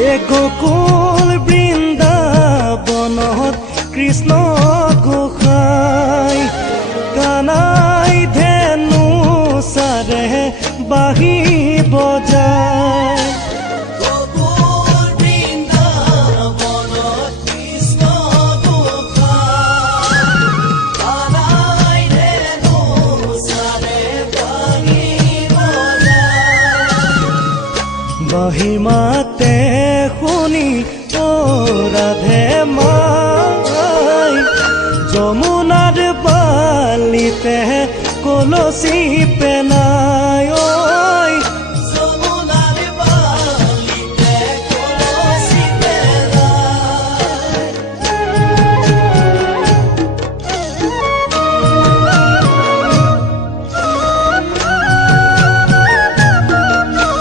এ গোকুল বৃন্দাবনত কৃষ্ণ গোসাই কানাই ধেনু চাৰে বাঁহী বজায় বাঁহী মাতে শুনি ও ৰাধে মাই যমুনাৰ বালিতে কলচি